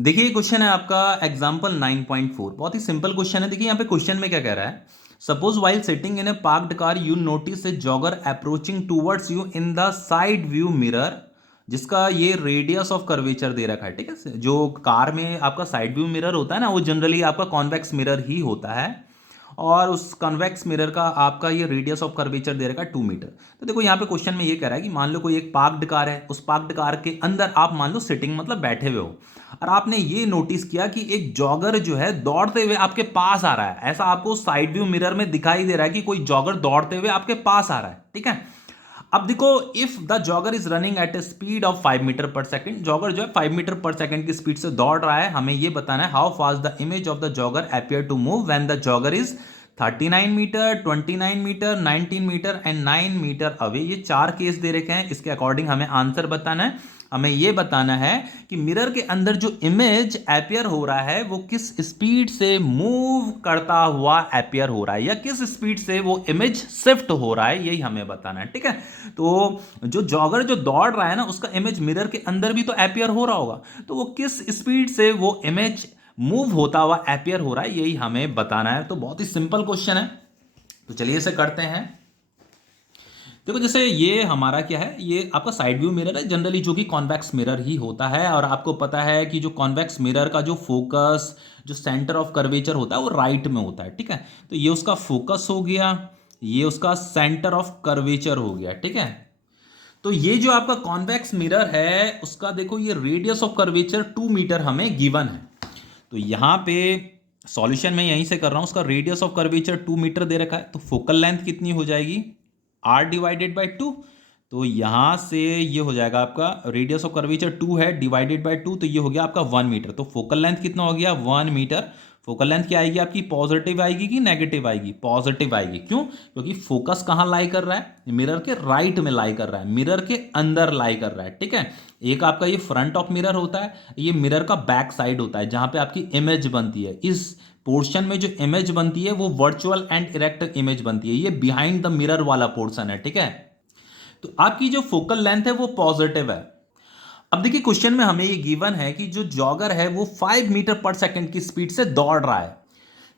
देखिए क्वेश्चन है आपका एग्जाम्पल 9.4। बहुत ही सिंपल क्वेश्चन है। देखिए यहाँ पे क्वेश्चन में क्या कह रहा है। Suppose while sitting in A parked car you notice A jogger approaching towards you in the side view mirror, जिसका ये रेडियस ऑफ कर्वेचर दे रखा है। ठीक है, जो कार में आपका साइड व्यू मिरर होता है ना, वो जनरली आपका कॉन्वेक्स मिरर ही होता है, और उस कन्वेक्स मिरर का आपका ये रेडियस ऑफ कर्वेचर दे रखा है 2 मीटर। तो देखो यहाँ पे क्वेश्चन में ये कह रहा है कि मान लो कोई एक पार्क्ड कार है, उस पार्क्ड कार के अंदर आप मान लो सिटिंग मतलब बैठे हुए हो, और आपने ये नोटिस किया कि एक जॉगर जो है दौड़ते हुए आपके पास आ रहा है। ऐसा आपको साइड व्यू मिरर में दिखाई दे रहा है कि कोई जॉगर दौड़ते हुए आपके पास आ रहा है। ठीक है, अब देखो, if the jogger is running at a speed of 5 metre per second, jogger जो है 5 मीटर पर सेकेंड की स्पीड से दौड़ रहा है, हमें ये बताना है how fast the image of the jogger appear to move when the jogger is 39 metre, 29 metre, 19 metre and 9 metre अवे। ये चार केस दे रखे हैं, इसके अकॉर्डिंग हमें आंसर बताना है। हमें यह बताना है कि मिरर के अंदर जो इमेज अपियर हो रहा है वो किस स्पीड से मूव करता हुआ अपियर हो रहा है, या किस स्पीड से वो इमेज शिफ्ट हो रहा है, यही हमें बताना है। ठीक है, तो जो जॉगर जो दौड़ रहा है ना, उसका इमेज मिरर के अंदर भी तो अपियर हो रहा होगा, तो वो किस स्पीड से वो इमेज मूव होता हुआ अपियर हो रहा है, यही हमें बताना है। तो बहुत ही सिंपल क्वेश्चन है, तो चलिए इसे करते हैं। देखो जैसे ये हमारा क्या है, ये आपका साइड व्यू मिरर है जनरली, जो कि कॉन्वेक्स मिरर ही होता है, और आपको पता है कि जो कॉन्वेक्स मिरर का जो फोकस, जो सेंटर ऑफ कर्वेचर होता है वो राइट में होता है। ठीक है, तो ये उसका फोकस हो गया, ये उसका सेंटर ऑफ कर्वेचर हो गया। ठीक है, तो ये जो आपका कॉन्वेक्स मिरर है उसका देखो ये रेडियस ऑफ कर्वेचर 2 मीटर हमें गिवन है। तो यहां पे सॉल्यूशन में यहीं से कर रहा हूं, उसका रेडियस ऑफ कर्वेचर 2 मीटर दे रखा है, तो फोकल लेंथ कितनी हो जाएगी, r डिवाइडेड बाई 2। तो यहां से ये हो जाएगा आपका रेडियस ऑफ कर्वेचर 2 है डिवाइडेड बाई 2, तो ये हो गया आपका 1 मीटर। तो फोकल लेंथ कितना हो गया, 1 मीटर। फोकल लेंथ क्या आएगी आपकी, पॉजिटिव आएगी कि नेगेटिव आएगी, पॉजिटिव आएगी। क्यों, क्योंकि फोकस कहां लाई कर रहा है, मिरर के राइट में लाई कर रहा है, मिरर के अंदर लाई कर रहा है। ठीक है, एक आपका ये फ्रंट ऑफ मिरर होता है, ये मिरर का बैक साइड होता है, जहां पे आपकी इमेज बनती है। इस पोर्शन में जो इमेज बनती है वो वर्चुअल एंड इरेक्ट इमेज बनती है, ये बिहाइंड द मिरर वाला पोर्शन है। ठीक है, तो आपकी जो फोकल लेंथ है वो पॉजिटिव है। अब देखिए क्वेश्चन में हमें ये गिवन है कि जो जॉगर है वो 5 मीटर पर सेकेंड की स्पीड से दौड़ रहा है।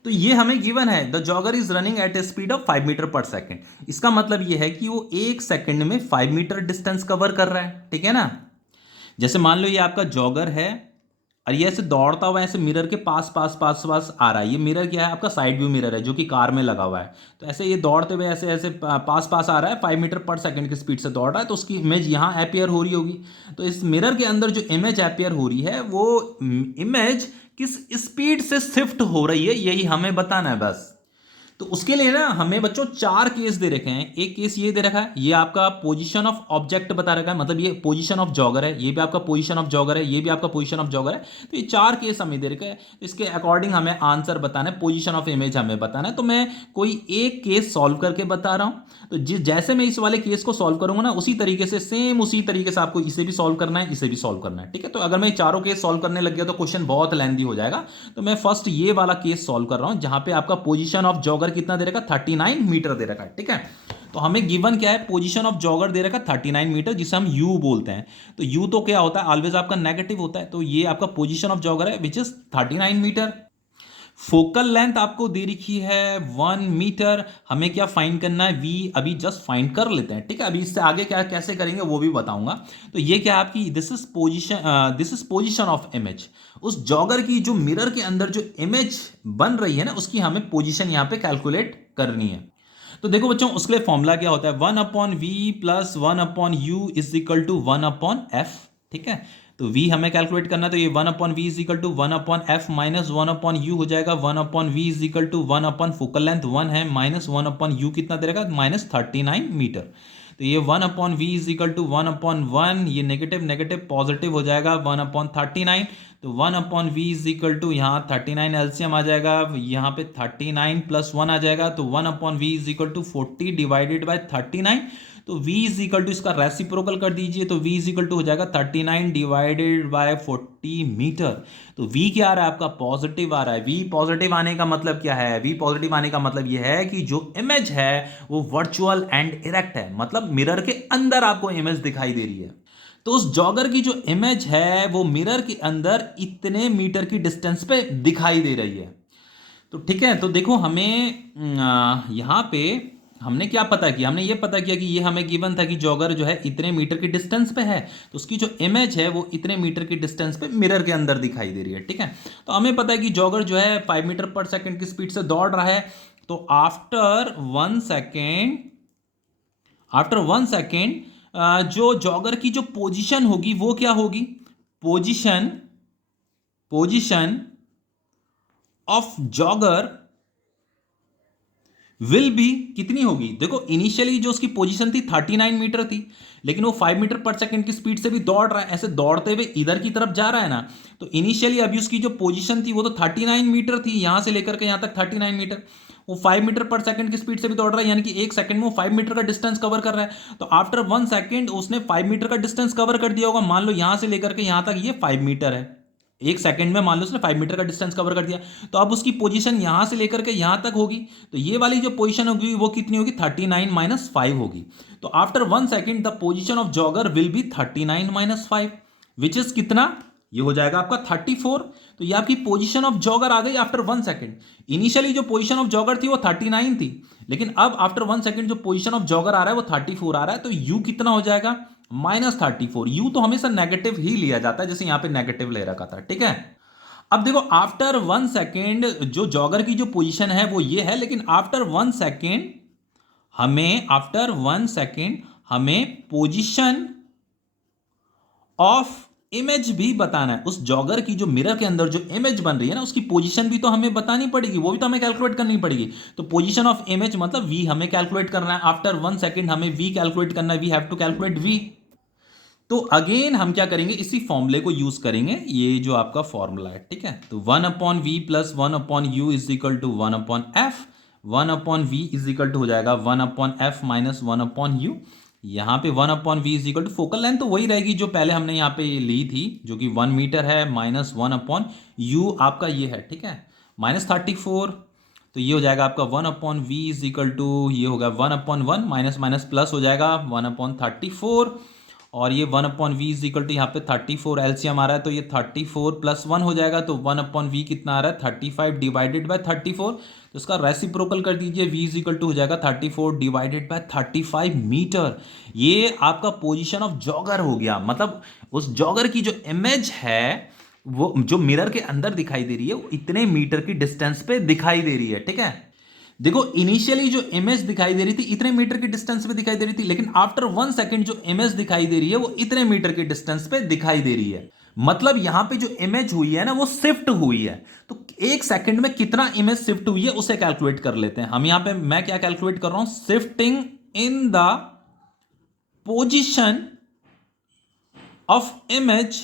तो ये हमें गिवन है the jogger is running at a speed of 5 metre per second. इसका मतलब ये है कि वो 1 सेकेंड में 5 मीटर डिस्टेंस कवर कर रहा है। ठीक है ना, जैसे मान लो ये आपका जॉगर है, और ये ऐसे दौड़ता हुआ ऐसे मिरर के पास पास पास पास आ रहा है। ये मिरर क्या है आपका, साइड व्यू मिरर है, जो कि कार में लगा हुआ है। तो ऐसे ये दौड़ते हुए ऐसे ऐसे पास पास आ रहा है, 5 मीटर पर सेकेंड की स्पीड से दौड़ रहा है, तो उसकी इमेज यहाँ अपियर हो रही होगी। तो इस मिरर के अंदर जो इमेज अपियर हो रही है वो इमेज किस स्पीड से शिफ्ट हो रही है, यही हमें बताना है बस। तो उसके लिए ना हमें बच्चों चार केस दे रखे हैं। एक केस ये दे रखा है, ये आपका पोजीशन ऑफ ऑब्जेक्ट बता रखा है, मतलब ये पोजीशन ऑफ जॉगर है, ये भी आपका पोजीशन ऑफ जॉगर है, ये भी आपका पोजीशन ऑफ जॉगर है। तो ये चार केस हमें दे रखे हैं, इसके अकॉर्डिंग हमें आंसर बताना है, पोजीशन ऑफ इमेज हमें बताना है। तो मैं कोई एक केस सॉल्व करके बता रहा हूं, तो जिस जैसे मैं इस वाले केस को सॉल्व करूंगा ना, उसी तरीके से सेम उसी तरीके से आपको इसे भी सॉल्व करना है, इसे भी सॉल्व करना है। ठीक है, तो अगर मैं चारों केस सॉल्व करने लग गया तो क्वेश्चन बहुत लेंदी हो जाएगा। तो मैं फर्स्ट ये वाला केस सॉल्व कर रहा हूं, जहां पे आपका पोजीशन ऑफ जॉगर कितना दे रखा, 39 मीटर दे रखा है। ठीक है, तो हमें गिवन क्या है, पोजीशन ऑफ जॉगर दे रखा 39 मीटर, जिसे हम यू बोलते हैं। तो यू तो क्या होता है, ऑलवेज आपका नेगेटिव होता है, तो ये आपका पोजीशन ऑफ जॉगर है which is 39 metre. Focal length आपको दे रखी है 1 मीटर। हमें क्या फाइंड करना है, वी अभी जस्ट फाइंड कर लेते हैं। ठीक है, अभी इससे आगे क्या कैसे करेंगे वो भी बताऊंगा। तो ये क्या आपकी this is position of image. उस जॉगर की जो मिरर के अंदर जो इमेज बन रही है ना, उसकी हमें पोजीशन यहां पे कैलकुलेट करनी है। तो देखो बच्चों, उसके लिए फॉर्मूला क्या होता है, 1/v plus 1/u is equal to 1/f। ठीक है, तो v हमें कैलकुलेट करना है, तो ये 1/v is equal to 1/f minus 1/u हो जाएगा। 1/v is equal to 1 focal length 1 है, माइनस 1/u कितना दे रहेगा, माइनस 39 मीटर। तो ये 1/v इज इक्वल टू 1/1, ये नेगेटिव नेगेटिव पॉजिटिव हो जाएगा 1/39। तो 1/v इज इक्वल टू यहाँ 39 एलसीएम आ जाएगा, यहाँ पे 39 प्लस 1 आ जाएगा, तो 1/v is equal to 40 divided by 39। तो v इज इक्वल टू इसका रेसिप्रोकल कर दीजिए, तो v इज इक्वल टू हो जाएगा 39 डिवाइडेड बाय 40 मीटर। तो v क्या आ रहा है आपका, पॉजिटिव आ रहा है। v पॉजिटिव आने का मतलब क्या है, v पॉजिटिव आने का मतलब यह है कि जो इमेज है वो वर्चुअल एंड इरेक्ट है, मतलब मिरर के अंदर आपको इमेज दिखाई दे रही है। तो उस जॉगर की जो इमेज है वो मिरर के अंदर इतने मीटर की डिस्टेंस पे दिखाई दे रही है। तो ठीक है, तो देखो हमें यहाँ पे हमने क्या पता किया, हमने ये पता किया कि ये हमें गिवन था कि जॉगर जो है इतने मीटर की डिस्टेंस पे है, तो उसकी जो इमेज है वो इतने मीटर की डिस्टेंस पे मिरर के अंदर दिखाई दे रही है। ठीक है, तो हमें पता है कि जॉगर जो है 5 मीटर पर सेकंड की स्पीड से दौड़ रहा है। तो आफ्टर 1 सेकेंड जो जॉगर की जो पोजीशन होगी वो क्या होगी, position of jogger will be कितनी होगी। देखो इनिशियली जो उसकी पोजीशन थी 39 मीटर थी, लेकिन वो 5 मीटर पर सेकंड की स्पीड से भी दौड़ रहा है, ऐसे दौड़ते हुए इधर की तरफ जा रहा है ना। तो इनिशियली अभी उसकी जो पोजीशन थी वो तो 39 मीटर थी, यहां से लेकर के यहां तक 39 मीटर। वो 5 मीटर पर सेकंड की स्पीड से भी दौड़ रहा है, यानी कि 1 सेकंड में वो 5 मीटर का डिस्टेंस कवर कर रहा है। तो आफ्टर 1 सेकंड उसने 5 मीटर का डिस्टेंस कवर कर दिया होगा। मान लो यहां से लेकर के यहां तक ये 5 मीटर है, 1 सेकंड में मान लो उसने 5 मीटर का डिस्टेंस कवर कर दिया। तो अब उसकी पोजीशन यहां से लेकर के यहां तक होगी, तो ये वाली जो पोजीशन होगी वो कितनी होगी, 39 माइनस 5 होगी। तो after 1 second the position of jogger will be 39 minus 5, which is कितना, ये हो जाएगा आपका 34। तो ये आपकी पोजीशन ऑफ जॉगर आ गई आफ्टर 1 सेकंड। इनिशियली जो पोजीशन ऑफ जॉगर थी वो 39 थी, लेकिन अब आफ्टर 1 सेकंड जो पोजीशन ऑफ जॉगर आ रहा है वो 34 आ रहा है। तो यू कितना हो जाएगा, -34। यू तो हमेशा नेगेटिव ही लिया जाता है, जैसे यहां पे नेगेटिव ले रखा था। ठीक है, अब देखो आफ्टर 1 सेकेंड जो जॉगर की जो पोजीशन है वो ये है, लेकिन आफ्टर वन सेकेंड हमें पोजीशन ऑफ इमेज भी बताना है। उस जॉगर की जो मिरर के अंदर जो इमेज बन रही है ना, उसकी पोजीशन भी तो हमें बतानी पड़ेगी, वो भी तो हमें कैलकुलेट करनी पड़ेगी। तो पोजीशन ऑफ इमेज मतलब वी हमें कैलकुलेट करना है। आफ्टर 1 सेकेंड हमें वी कैलकुलेट करना है, we have to calculate v. तो अगेन हम क्या करेंगे, इसी फॉर्मूले को यूज करेंगे, ये जो आपका फॉर्मूला है। ठीक है, तो 1/v plus 1/u is equal to 1/f। 1/v is equal to हो जाएगा 1/f माइनस 1/u। यहाँ पे 1/v is equal to focal length तो वही रहेगी जो पहले हमने यहाँ पे ली थी, जो कि 1 मीटर है, माइनस 1/u आपका ये है। ठीक है, -34। तो ये हो जाएगा आपका 1/v इज इक्वल टू, ये होगा 1/1 माइनस माइनस प्लस हो जाएगा 1/34। और ये 1/v इज इक्वल टू यहाँ पे 34 एलसीएम आ रहा है, तो ये 34 प्लस 1 हो जाएगा। तो 1/v कितना आ रहा है, 35 डिवाइडेड बाय 34। तो इसका रेसिप्रोकल कर दीजिए, v इज इक्वल टू हो जाएगा 34 डिवाइडेड बाय 35 मीटर। ये आपका पोजीशन ऑफ जॉगर हो गया, मतलब उस जॉगर की जो इमेज है वो जो मिरर के अंदर दिखाई दे रही है वो इतने मीटर की डिस्टेंस पे दिखाई दे रही है। ठीक है, देखो इनिशियली जो इमेज दिखाई दे रही थी इतने मीटर की डिस्टेंस पे दिखाई दे रही थी, लेकिन आफ्टर 1 सेकेंड जो इमेज दिखाई दे रही है वो इतने मीटर की डिस्टेंस पे दिखाई दे रही है। मतलब यहां पे जो इमेज हुई है ना वो शिफ्ट हुई है। तो 1 सेकेंड में कितना इमेज शिफ्ट हुई है उसे कैलकुलेट कर लेते हैं हम। यहां पे मैं क्या कैलकुलेट कर रहा हूं, shifting in the position of image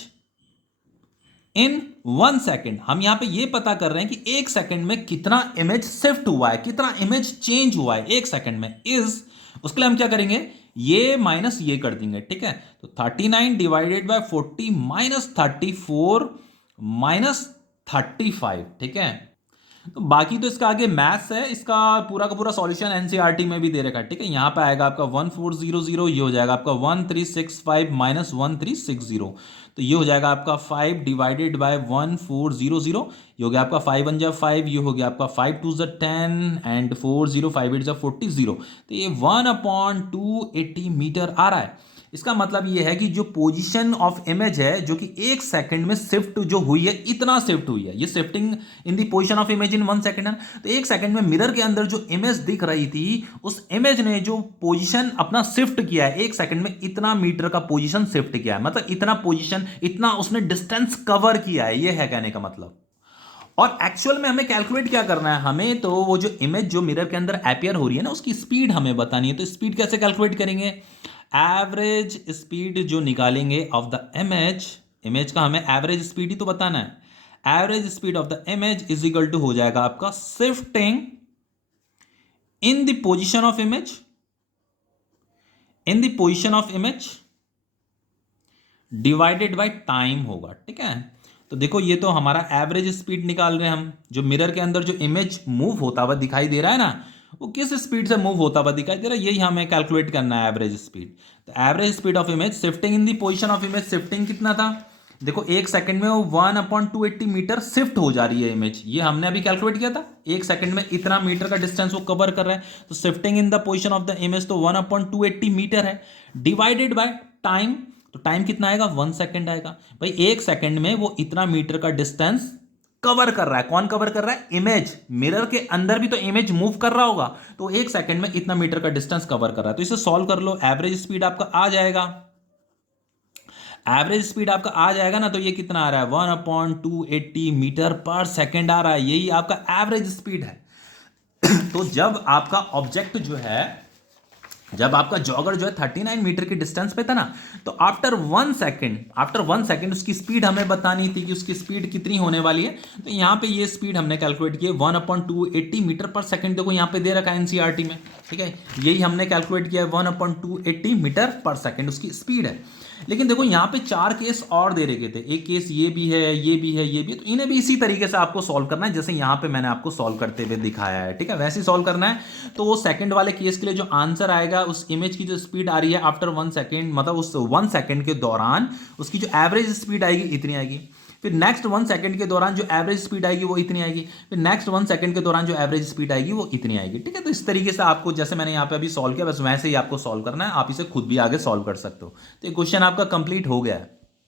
in 1 second. हम यहां पे ये पता कर रहे हैं कि 1 सेकेंड में कितना इमेज शिफ्ट हुआ है, कितना इमेज चेंज हुआ है 1 सेकेंड में। इज उसके लिए हम क्या करेंगे, ये माइनस ये कर देंगे। ठीक है, तो 39 डिवाइडेड बाय 40 माइनस 34 माइनस 35। ठीक है, तो बाकी तो इसका आगे मैथ्स है, इसका पूरा का पूरा सॉल्यूशन एनसीईआरटी में भी दे रखा है। ठीक है, यहां पे आएगा आपका 1400, ये हो जाएगा आपका 1365 माइनस 1360। तो ये हो जाएगा आपका 5 डिवाइडेड बाय 1400, ये हो गया आपका 5 1 जा 5, ये हो गया आपका 5 2 जा 10 एंड 4 0 5 8 जा 40। तो ये 1/280 मीटर आ रहा है। इसका मतलब ये है कि जो पोजीशन ऑफ इमेज है जो कि 1 सेकेंड में शिफ्ट जो हुई है, इतना शिफ्ट हुई है, ये shifting in the position of image in 1 second है। तो 1 सेकेंड में मिरर के अंदर जो इमेज दिख रही थी उस इमेज ने जो पोजीशन अपना शिफ्ट किया है 1 सेकेंड में, इतना मीटर का पोजीशन शिफ्ट किया है, मतलब इतना पोजीशन, इतना उसने डिस्टेंस कवर किया है, ये है कहने का मतलब। और एक्चुअल में हमें कैलकुलेट क्या करना है, हमें तो वो जो इमेज जो मिरर के अंदर अपीयर हो रही है ना उसकी स्पीड हमें बतानी है। तो स्पीड कैसे कैलकुलेट करेंगे, एवरेज स्पीड जो निकालेंगे ऑफ द इमेज का हमें एवरेज स्पीड ही तो बताना है। Average speed of the image is equal to हो जाएगा आपका shifting in the position of image divided by time होगा। ठीक है, तो देखो ये तो हमारा एवरेज स्पीड निकाल रहे हैं हम, जो मिरर के अंदर जो इमेज मूव होता हुआ दिखाई दे रहा है ना वो किस स्पीड से मूव होता हुआ दिखाई दे रहा है, यही हमें कैलकुलेट करना है एवरेज स्पीड। तो average speed of image shifting in the position of image, shifting कितना था, देखो एक सेकंड में वो 1/280 मीटर शिफ्ट हो जा रही है इमेज, ये हमने अभी कैलकुलेट किया था, एक सेकंड में इतना मीटर का डिस्टेंस वो कवर कर रहा है। तो shifting in the position of the image तो 1/280 मीटर है, डिवाइडेड बाय टाइम, तो टाइम कितना आएगा, 1 सेकंड आएगा। भाई एक सेकंड में वो इतना मीटर का डिस्टेंस कवर कर रहा है, कौन कवर कर रहा है, इमेज, मिरर के अंदर भी तो इमेज मूव कर रहा होगा, तो एक सेकंड में इतना मीटर का डिस्टेंस कवर कर रहा है। तो इसे सॉल्व कर लो, एवरेज स्पीड आपका आ जाएगा, एवरेज स्पीड आपका आ जाएगा ना, तो ये कितना आ रहा है, 1/280 मीटर पर सेकंड आ रहा है, यही आपका एवरेज स्पीड है। तो जब आपका ऑब्जेक्ट जो है, जब आपका जॉगर जो है 39 मीटर की डिस्टेंस पे था ना, तो आफ्टर 1 सेकंड उसकी स्पीड हमें बतानी थी कि उसकी स्पीड कितनी होने वाली है। तो यहां पे ये स्पीड हमने कैलकुलेट की है 1/280 मीटर पर सेकंड, देखो यहां पे दे रखा है एनसीईआरटी में, ठीक है, यही हमने कैलकुलेट किया है 1/280 मीटर पर सेकंड उसकी स्पीड है। लेकिन देखो यहाँ पे 4 केस और दे रखे थे, एक केस ये भी है, ये भी है, ये भी है, तो इन्हें भी इसी तरीके से आपको सॉल्व करना है जैसे यहाँ पे मैंने आपको सॉल्व करते हुए दिखाया है, ठीक है, वैसे ही सॉल्व करना है। तो वो सेकंड वाले केस के लिए जो आंसर आएगा, उस इमेज की जो स्पीड आ रही है आफ्टर 1 सेकंड, मतलब उस 1 सेकंड के दौरान उसकी जो एवरेज स्पीड आएगी इतनी आएगी, फिर नेक्स्ट 1 सेकंड के दौरान जो एवरेज स्पीड आएगी वो इतनी आएगी, फिर नेक्स्ट 1 सेकंड के दौरान जो एवरेज स्पीड आएगी वो इतनी आएगी, ठीक है। तो इस तरीके से आपको, जैसे मैंने यहाँ पे अभी सॉल्व किया, बस वैसे ही आपको सॉल्व करना है, आप इसे खुद भी आगे सॉल्व कर सकते हो। तो ये क्वेश्चन आपका कंप्लीट हो गया है।